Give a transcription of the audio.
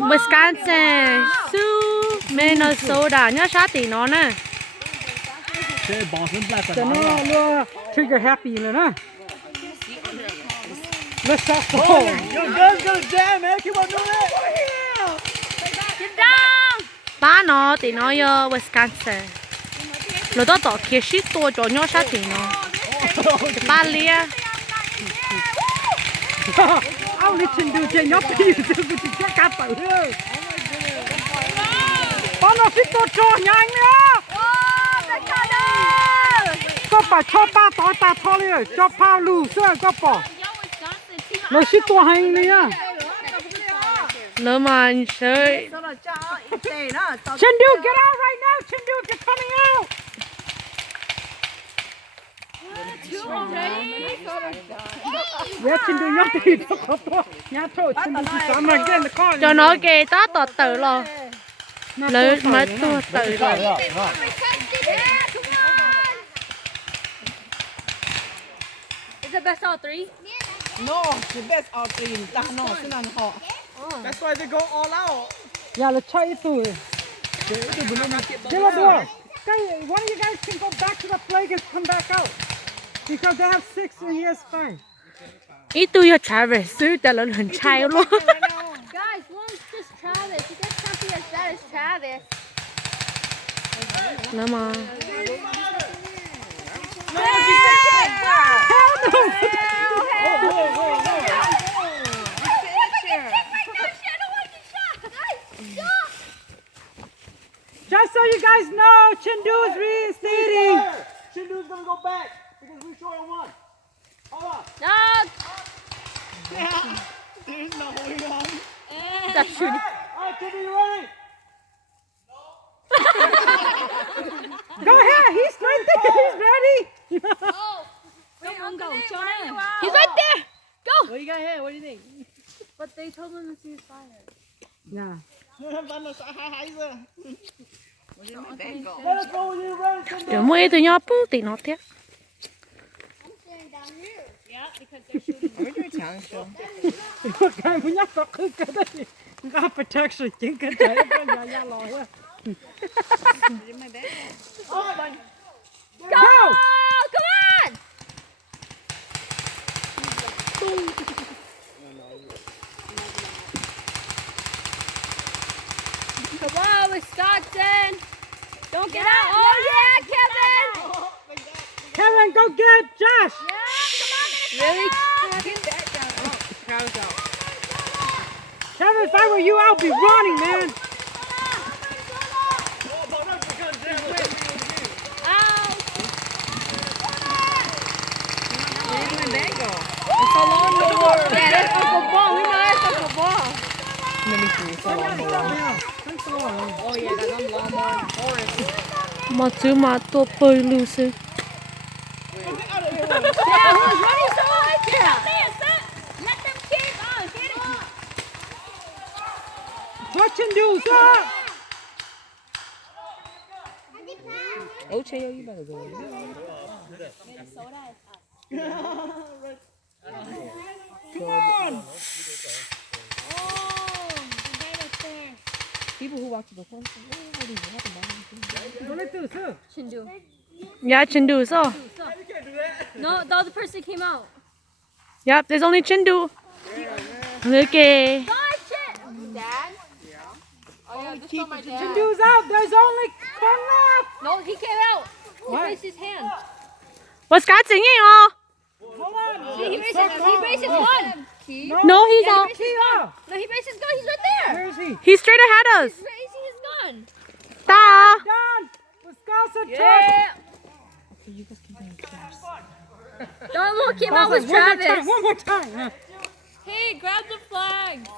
Wisconsin, Sioux, Minnesota. Nhớ sát thì nó nè. Cho nó trigger happy nữa nè. Let's start the hole. Your gun's gonna jam, man. Keep on doing it. Ba nó thì nó ở Wisconsin. Rồi đó tỏ kia shit to cho nhớ sát thì nó. Ba lia. Ông đi trình được chơi nhóc thì cho cá tử. Ba nó shit to cho nhanh nữa. Có phải cho ba tỏi ta thôi rồi, cho bao lù xưa có bỏ. Nó shit to hành nè. Lỡ mà chơi. Chindu, get out right now. Chindu, you're coming out. Yeah, Chindu, nhóc thì có to. Nhà thôi, Chindu thì sao mà get in the car. Cho nó kê tá tọt tử lo. Lỡ mà tua tử lo. Is it best all three? No, the best out three. No, it's not hot. That's why they go all out. Yeah, let's try it too. Give us one. One of you guys can go back to the flag and come back out. Because they have 6 and he has 5. Ý tôi cho Travis xứแต่ละlần trai luôn. Guys, one's just Travis. You guys can't be as bad as Travis. Lỡ mà. Just so you guys know, Chindu is reinstating. Chindu's gonna go back because we short on one. Hold on. Dog! Yeah. There's no holding on. That's shooting. All right, Chindu, you ready? Go ahead, he's right there, he's ready. He's right there. Go. What do you got here? What do you think? But they told him to use fire. Yeah. Let us go when you're ready, Chindu. Để mua từ nhau bự thì nó tiếc. Cái mới nhắc có cái đấy. Có protection chính cái đấy cái nhà lò á. Go! Come on! Come on, Wisconsin! Don't get out! Oh yeah, Kevin! Kevin, go get Josh. Really? Kevin, if I were you, I'd be running, man. Yeah, that's Uncle Ball. We know that's Uncle Ball. Mà chứ mà tôi bơi lưu sư. Yeah, who's running so much? Yeah. Let them kick on. Get it. What Chindu, sir? Come on. People who walk to the front. Go let through, sir. Chindu. Yeah, Chindu so. No, the other person came out. Yep, there's only Chindu. Okay. Gosh, it. Dad? Chindu's out. There's only one left. No, he came out. He What? raised his hand. Wisconsin hả? Hold on. See, he raised his gun. No, he's out. No, he raised his gun. He's right there. Where is he? He's straight ahead of us. He's raising his gun. Ta. Done. Wisconsin took. Yeah. Don't look him out with Travis. One more time. Hey, grab the flag.